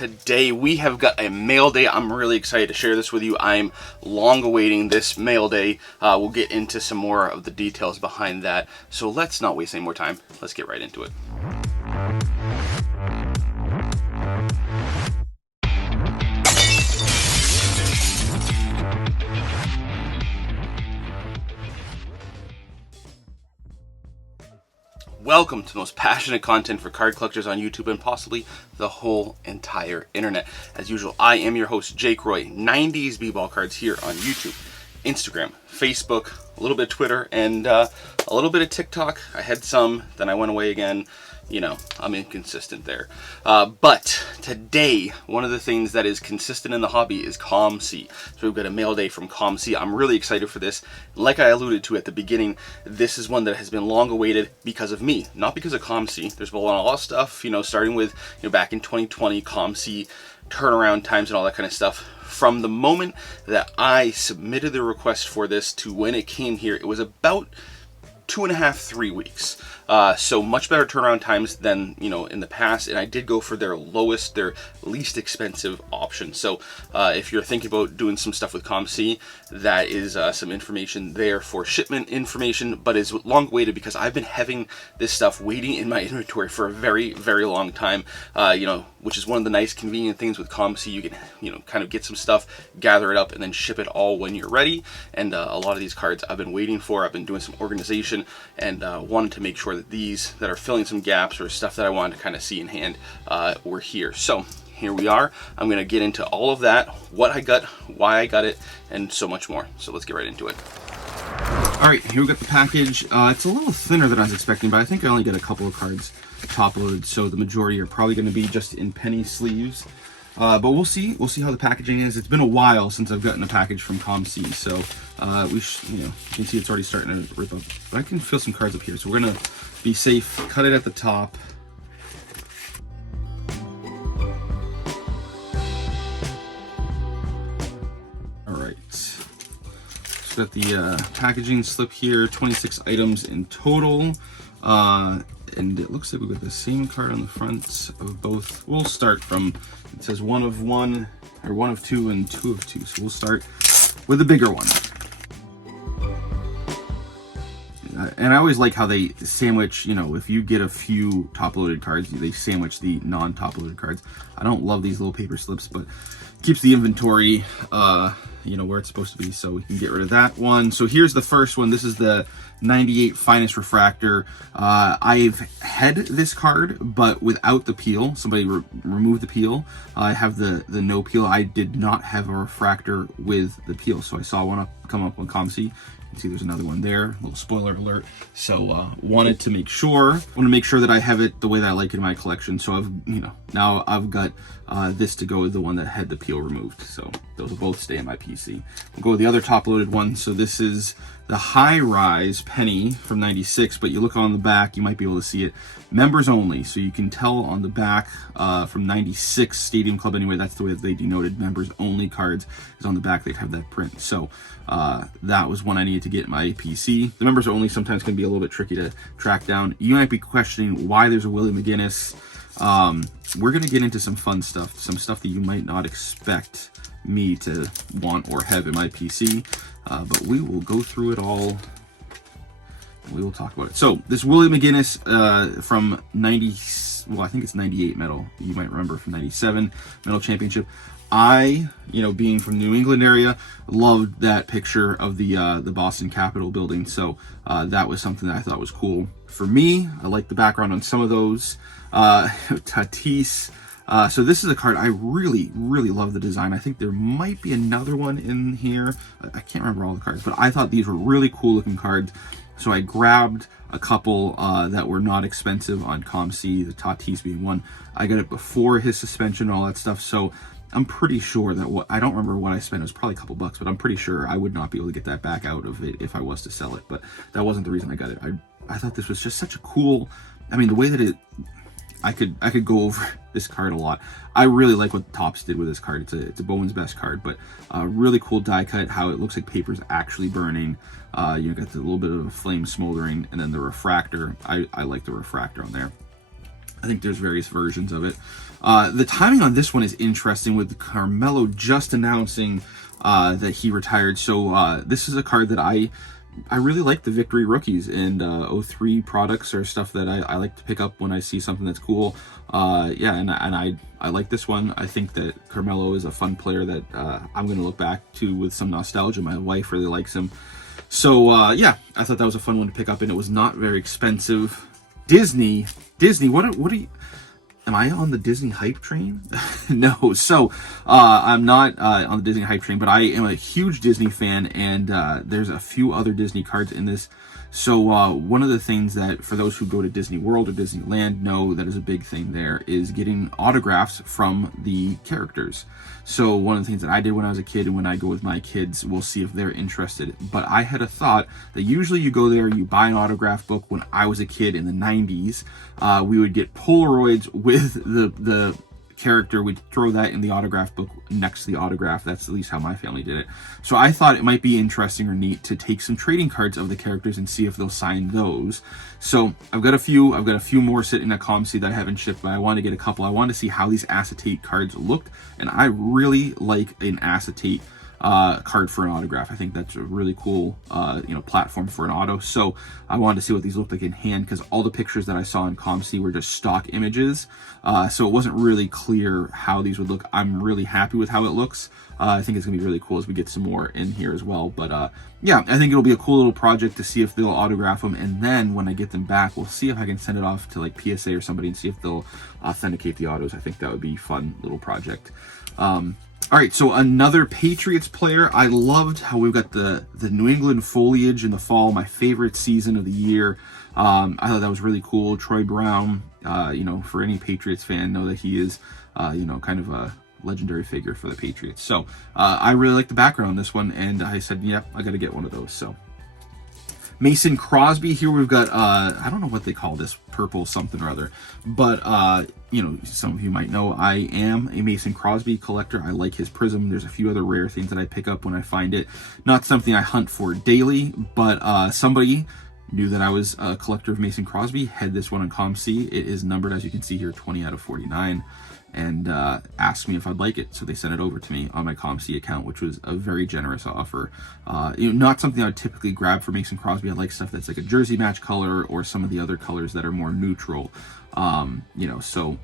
today we have got a mail day. I'm really excited to share this with you. I'm long awaiting this mail day. We'll get into some more of the details behind that. So let's not waste any more time. Let's get right into it. Welcome to the most passionate content for card collectors on YouTube and possibly the whole entire internet. As usual, I am your host, Jake Roy. 90s b-ball cards here on YouTube, Instagram, Facebook, a little bit of Twitter, and a little bit of TikTok. I had some, then I went away again. You know, I'm inconsistent there. But today, one of the things that is consistent in the hobby is COMC. So we've got a mail day from COMC. I'm really excited for this. Like I alluded to at the beginning, this is one that has been long awaited because of me, not because of COMC. There's been a lot of stuff, you know, starting with, you know, back in 2020, COMC, turnaround times and all that kind of stuff. From the moment that I submitted the request for this to when it came here, it was about 2.5 to 3 weeks. So much better turnaround times than, you know, in the past. And I did go for their lowest, their least expensive option. So if you're thinking about doing some stuff with COMC, that is some information there for shipment information, but is long awaited because I've been having this stuff waiting in my inventory for a very, very long time. You know, which is one of the nice convenient things with COMC. You can, you know, kind of get some stuff, gather it up, and then ship it all when you're ready. And a lot of these cards I've been waiting for. I've been doing some organization and wanted to make sure that these that are filling some gaps or stuff that I wanted to kind of see in hand were here. So here we are. I'm going to get into all of that, what I got, why I got it, and so much more. So let's get right into it. All right, here we got the package. It's a little thinner than I was expecting, but I think I only get a couple of cards top loaded, so the majority are probably going to be just in penny sleeves. But we'll see. We'll see how the packaging is. It's been a while since I've gotten a package from COMC, so you know, you can see it's already starting to rip up. But I can feel some cards up here, so we're gonna be safe. Cut it at the top. All right. So got the packaging slip here. 26 items in total. And it looks like we've got the same card on the front of both. We'll start from, it says 1 of 1, or 1 of 2 and 2 of 2. So we'll start with the bigger one. And I always like how they sandwich, you know, if you get a few top-loaded cards, they sandwich the non-top-loaded cards. I don't love these little paper slips, but keeps the inventory, you know, where it's supposed to be, so we can get rid of that one. So here's the first one. This is the 98 Finest Refractor. I've had this card, but without the peel. Somebody removed the peel. I have the no peel. I did not have a refractor with the peel, so I saw one come up on COMC. You can see there's another one there, a little spoiler alert. So wanted to make sure that I have it the way that I like it in my collection. So I've, you know, now I've got this to go with the one that had the peel removed. So those will both stay in my PC. We'll go with the other top loaded one. So this is the High Rise Penny from 96, but you look on the back, you might be able to see it. Members only, so you can tell on the back from 96 Stadium Club anyway, that's the way that they denoted members only cards, is on the back they'd have that print. So that was one I needed to get in my PC. The members only sometimes can be a little bit tricky to track down. You might be questioning why there's a Willie McGinnis. We're gonna get into some fun stuff, some stuff that you might not expect me to want or have in my PC, but we will go through it all and we will talk about it. So this Willie McGinnis from 90, well, I think it's 98 metal, you might remember from 97 metal championship. I, you know, being from the New England area, loved that picture of the Boston Capitol building, so that was something that I thought was cool. For me, I like the background on some of those. Tatis. So this is a card I really, really love the design. I think there might be another one in here. I can't remember all the cards, but I thought these were really cool looking cards. So I grabbed a couple that were not expensive on COMC, the Tatis being one. I got it before his suspension and all that stuff. So I'm pretty sure that I don't remember what I spent. It was probably a couple bucks, but I'm pretty sure I would not be able to get that back out of it if I was to sell it. But that wasn't the reason I got it. I thought this was just such a cool, I mean, the way that I could go over this card a lot. I really like what Topps did with this card. It's a Bowman's Best card, but really cool die cut, how it looks like paper's actually burning. You got the little bit of a flame smoldering, and then the refractor. I like the refractor on there. I think there's various versions of it. The timing on this one is interesting, with Carmelo just announcing that he retired. So this is a card that I really like. The Victory rookies and 03 products are stuff that I like to pick up when I see something that's cool. Yeah, and I like this one. I think that Carmelo is a fun player that I'm going to look back to with some nostalgia. My wife really likes him. So yeah, I thought that was a fun one to pick up, and it was not very expensive. Disney, what are you, am I on the Disney hype train? No, so I'm not on the Disney hype train, but I am a huge Disney fan, and there's a few other Disney cards in this. So one of the things that, for those who go to Disney World or Disneyland, know that is a big thing there is getting autographs from the characters. So one of the things that I did when I was a kid, and when I go with my kids, we'll see if they're interested. But I had a thought that usually you go there, you buy an autograph book. When I was a kid in the 90s, we would get Polaroids with the character. We'd throw that in the autograph book next to the autograph. That's at least how my family did it. So I thought it might be interesting or neat to take some trading cards of the characters and see if they'll sign those. So I've got a few more sitting at COMC that I haven't shipped, but I want to get a couple. I want to see how these acetate cards looked, and I really like an acetate card for an autograph. I think that's a really cool platform for an auto. So I wanted to see what these look like in hand, because all the pictures that I saw in COMC were just stock images, so it wasn't really clear how these would look. I'm really happy with how it looks. I think it's gonna be really cool as we get some more in here as well. But yeah, I think it'll be a cool little project to see if they'll autograph them, and then when I get them back, we'll see if I can send it off to like PSA or somebody and see if they'll authenticate the autos. I think that would be a fun little project. All right, so another Patriots player. I loved how we've got the New England foliage in the fall, my favorite season of the year. I thought that was really cool. Troy Brown, for any Patriots fan, know that he is, kind of a legendary figure for the Patriots. So I really like the background on this one, and I said, yeah, I got to get one of those. So Mason Crosby, here we've got, I don't know what they call this, purple something or other, but, some of you might know I am a Mason Crosby collector. I like his prism. There's a few other rare things that I pick up when I find it. Not something I hunt for daily, but somebody knew that I was a collector of Mason Crosby, had this one on COMC. It is numbered, as you can see here, 20 out of 49. And asked me if I'd like it, so they sent it over to me on my COMC account, which was a very generous offer. Not something I would typically grab for Mason Crosby. I like stuff that's like a jersey match color, or some of the other colors that are more neutral. So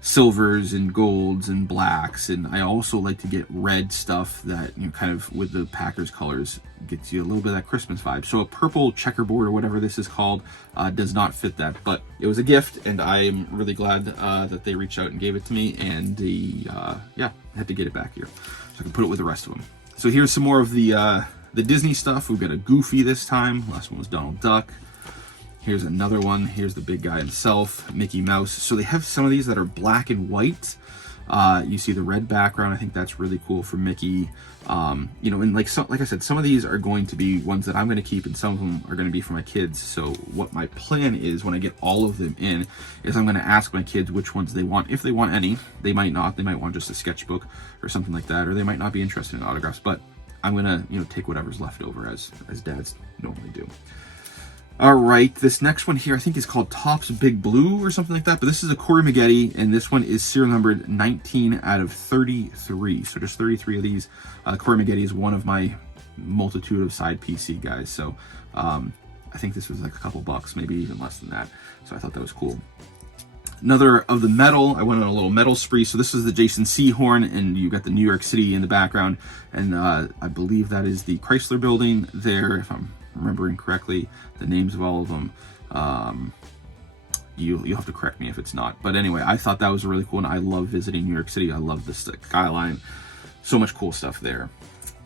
silvers and golds and blacks, and I also like to get red stuff that kind of with the Packers colors gets you a little bit of that Christmas vibe. So a purple checkerboard, or whatever this is called, does not fit that, but it was a gift, and I'm really glad that they reached out and gave it to me. And I had to get it back here so I can put it with the rest of them. So here's some more of the Disney stuff. We've got a Goofy this time. Last one was Donald Duck. Here's another one. Here's the big guy himself, Mickey Mouse. So they have some of these that are black and white. You see the red background. I think that's really cool for Mickey. And like I said, some of these are going to be ones that I'm going to keep, and some of them are going to be for my kids. So what my plan is, when I get all of them in, is I'm going to ask my kids which ones they want. If they want any, they might not. They might want just a sketchbook or something like that, or they might not be interested in autographs. But I'm going to, take whatever's left over, as dads normally do. All right, this next one here I think is called Topps Big Blue or something like that, but this is a Corey Maggette, and this one is serial numbered 19 out of 33. So just 33 of these. Corey Maggette is one of my multitude of side PC guys, so I think this was like a couple bucks, maybe even less than that. So I thought that was cool. Another of the metal, I went on a little metal spree. So this is the Jason Sehorn, and you got the New York City in the background, and I believe that is the Chrysler Building there, if I'm remembering correctly, the names of all of them. You'll have to correct me if it's not. But anyway, I thought that was really cool, and I love visiting New York City. I love the skyline. So much cool stuff there.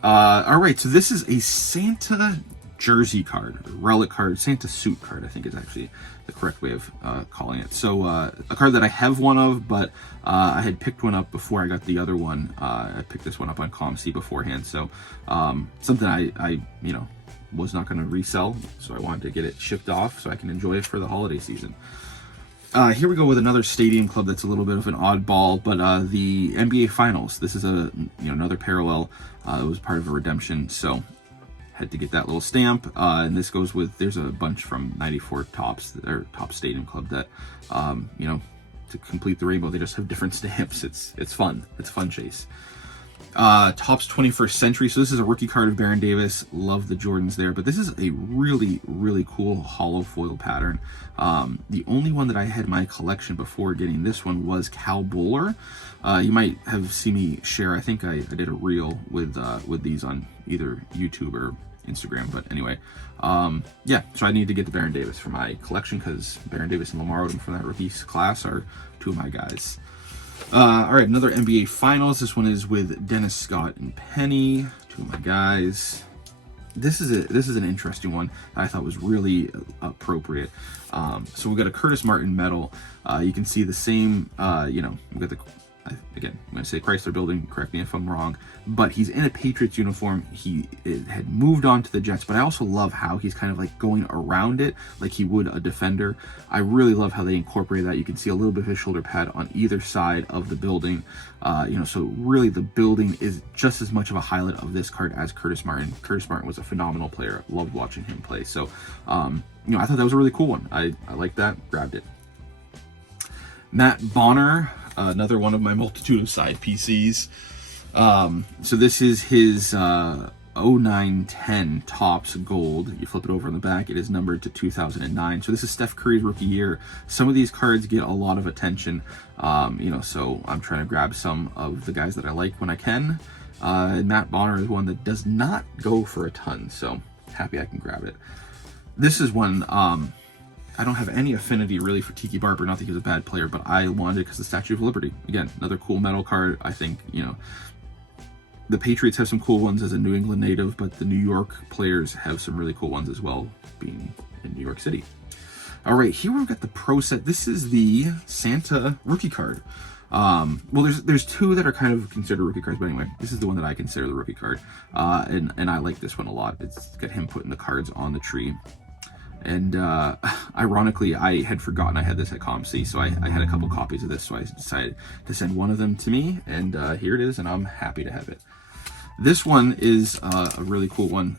All right, so this is a Santa jersey card, relic card, Santa suit card, I think is actually the correct way of calling it. So a card that I have one of, but I had picked one up before I got the other one. I picked this one up on COMC beforehand. So something I was not going to resell, so I wanted to get it shipped off so I can enjoy it for the holiday season. Here we go with another Stadium Club that's a little bit of an oddball, but the NBA Finals. This is another parallel. It was part of a redemption, so had to get that little stamp. And this goes with, there's a bunch from '94 Topps, or Topps Stadium Club that to complete the rainbow. They just have different stamps. It's fun. It's a fun chase. Topps 21st Century. So this is a rookie card of Baron Davis. Love the Jordans there, but this is a really, really cool hollow foil pattern. The only one that I had in my collection before getting this one was Cal Bowler. You might have seen me share, I think I did a reel with these on either YouTube or Instagram, but anyway, yeah, so I need to get the Baron Davis for my collection because Baron Davis and Lamar Odom from that rookie class are two of my guys. All right, another NBA Finals. This one is with Dennis Scott and Penny, two of my guys. This is an interesting one that I thought was really appropriate. So we got a Curtis Martin medal. You can see the same, you know, we got the, again, I'm going to say Chrysler Building, correct me if I'm wrong, but he's in a Patriots uniform. He had moved on to the Jets, but I also love how he's kind of like going around it like he would a defender. I really love how they incorporate that. You can see a little bit of his shoulder pad on either side of the building. You know, so really the building is just as much of a highlight of this card as Curtis Martin. Curtis Martin was a phenomenal player. Loved watching him play. So, you know, I thought that was a really cool one. I like that, grabbed it. Matt Bonner, another one of my multitude of side PCs. So this is his 09-10 Topps Gold. You flip it over on the back, it is numbered to 2009. So this is Steph Curry's rookie year. Some of these cards get a lot of attention, you know, so I'm trying to grab some of the guys that I like when I can. Matt Bonner is one that does not go for a ton, so happy I can grab it. This is one, I don't have any affinity really for Tiki Barber, not that he was a bad player, but I wanted it because the Statue of Liberty. Again, another cool metal card. I think, you know, the Patriots have some cool ones as a New England native, but the New York players have some really cool ones as well, being in New York City. All right, here we've got the Pro Set. This is the Santa rookie card. Well, there's two that are kind of considered rookie cards, but anyway, this is the one that I consider the rookie card. And I like this one a lot. It's got him putting the cards on the tree. And ironically, I had forgotten I had this at COMC, so I had a couple copies of this, so I decided to send one of them to me, and here it is, and I'm happy to have it. This one is a really cool one.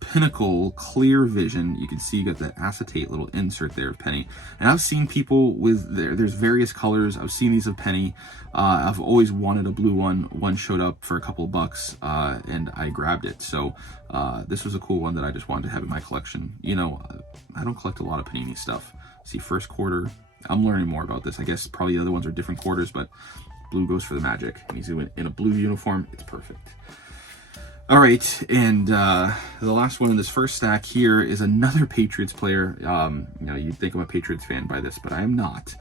Pinnacle Clear Vision. You can see you got the acetate little insert there of Penny. And I've seen people with there's various colors. I've seen these of Penny. I've always wanted a blue one. One showed up for a couple of bucks, and I grabbed it. So this was a cool one that I just wanted to have in my collection. You know, I don't collect a lot of Panini stuff. See, first quarter. I'm learning more about this. I guess probably the other ones are different quarters, but blue goes for the Magic. And he's in a blue uniform. It's perfect. All right, and the last one in this first stack here is another Patriots player. You know, you'd think I'm a Patriots fan by this, but I am not.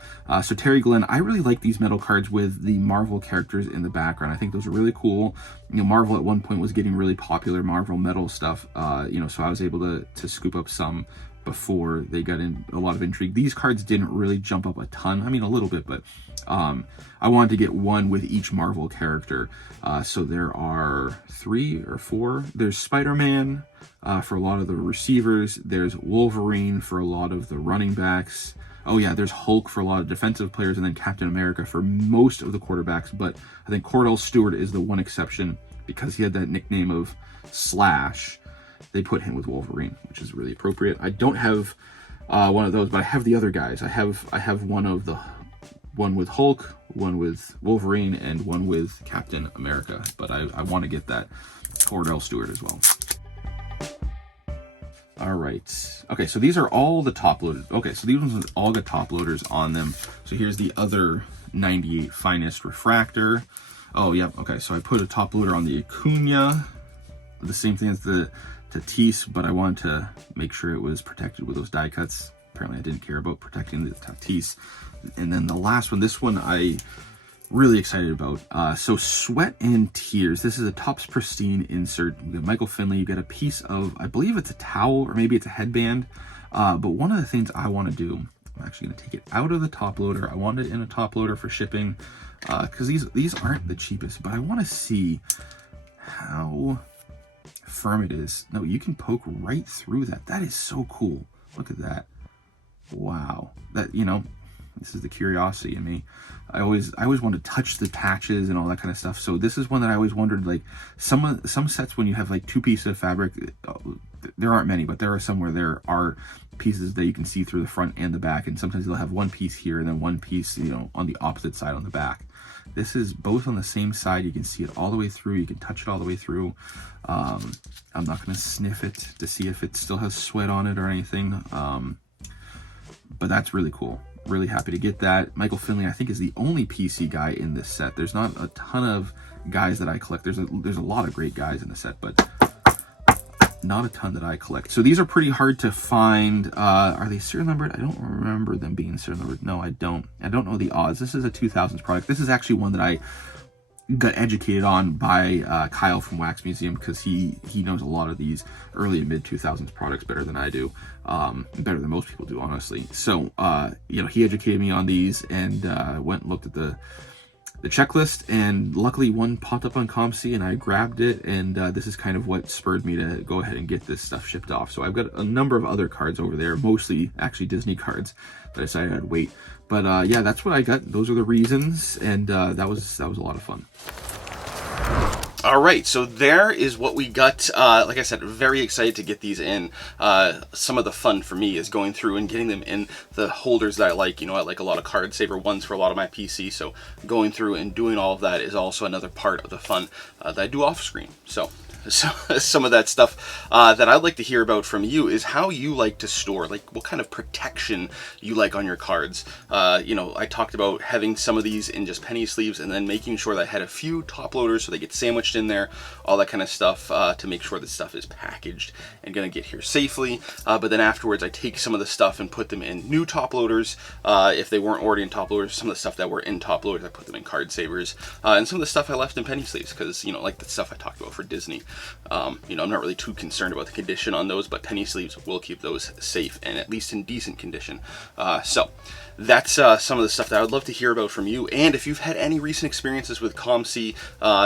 So Terry Glenn, I really like these metal cards with the Marvel characters in the background. I think those are really cool. You know, Marvel at one point was getting really popular, Marvel metal stuff. You know, so I was able to scoop up some before they got in a lot of intrigue. These cards didn't really jump up a ton. I mean, a little bit, but I wanted to get one with each Marvel character. So there are 3 or 4. There's Spider-Man for a lot of the receivers. There's Wolverine for a lot of the running backs. Oh yeah, there's Hulk for a lot of defensive players, and then Captain America for most of the quarterbacks. But I think Cordell Stewart is the one exception because he had that nickname of Slash. They put him with Wolverine, which is really appropriate. I don't have one of those, but I have the other guys. I have one with Hulk, one with Wolverine, and one with Captain America. But I want to get that Cordell Stewart as well. All right. Okay, so these are all the top loaded. Okay, so these ones all got top loaders on them. So here's the other 98 Finest Refractor. Oh, yeah. Okay, so I put a top loader on the Acuna. The same thing as the Tatis, but I wanted to make sure it was protected with those die cuts. Apparently I didn't care about protecting the Tatis. And then the last one, this one I really excited about. So Sweat and Tears. This is a Topps Pristine insert. You got Michael Finley. You got a piece of, I believe it's a towel or maybe it's a headband. But one of the things I want to do, I'm actually going to take it out of the top loader. I want it in a top loader for shipping because these aren't the cheapest, but I want to see how firm it is. No, you can poke right through that. That is so cool. Look at that. Wow. That, you know, this is the curiosity in me. I always want to touch the patches and all that kind of stuff. So this is one that I always wondered, like some sets when you have like 2 pieces of fabric, there aren't many, but there are some where there are pieces that you can see through the front and the back, and sometimes they'll have one piece here and then one piece, you know, on the opposite side on the back. This is both on the same side. You can see it all the way through. You can touch it all the way through. I'm not going to sniff it to see if it still has sweat on it or anything. But that's really cool. Really happy to get that. Michael Finley, I think, is the only PC guy in this set. There's not a ton of guys that I collect. There's a lot of great guys in the set, but not a ton that I collect. So these are pretty hard to find. Are they serial numbered? I don't remember them being serial numbered. No, I don't. I don't know the odds. This is a 2000s product. This is actually one that I got educated on by Kyle from Wax Museum, because he knows a lot of these early and mid 2000s products better than I do, better than most people do, honestly. So you know, he educated me on these, and went and looked at the checklist, and luckily one popped up on COMC and I grabbed it, and this is kind of what spurred me to go ahead and get this stuff shipped off. So I've got a number of other cards over there, mostly actually Disney cards, that I decided I'd wait. But yeah, that's what I got. Those are the reasons, and that was a lot of fun. All right, so there is what we got. Like I said, very excited to get these in. Some of the fun for me is going through and getting them in the holders that I like. You know, I like a lot of card saver ones for a lot of my PC, so going through and doing all of that is also another part of the fun that I do off screen. So some of that stuff that I'd like to hear about from you is how you like to store, like what kind of protection you like on your cards. You know, I talked about having some of these in just penny sleeves, and then making sure that I had a few top loaders so they get sandwiched in there, all that kind of stuff, to make sure that stuff is packaged and gonna get here safely. But then afterwards I take some of the stuff and put them in new top loaders. If they weren't already in top loaders, some of the stuff that were in top loaders, I put them in card savers. And some of the stuff I left in penny sleeves, because, you know, like the stuff I talked about for Disney. You know, I'm not really too concerned about the condition on those, but penny sleeves will keep those safe and at least in decent condition. So that's some of the stuff that I would love to hear about from you. And if you've had any recent experiences with COMC,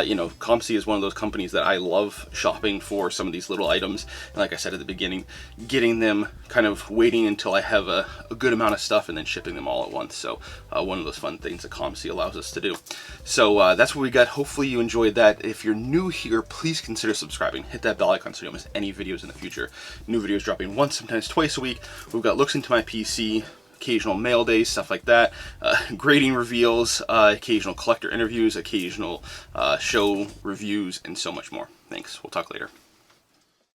you know, COMC is one of those companies that I love shopping for some of these little items. And like I said at the beginning, getting them, kind of waiting until I have a good amount of stuff and then shipping them all at once. So one of those fun things that COMC allows us to do. So that's what we got. Hopefully you enjoyed that. If you're new here, please consider subscribing. Hit that bell icon so you don't miss any videos in the future. New videos dropping once, sometimes twice a week. We've got looks into my PC, occasional mail days, stuff like that, grading reveals, occasional collector interviews, occasional show reviews, and so much more. Thanks. We'll talk later.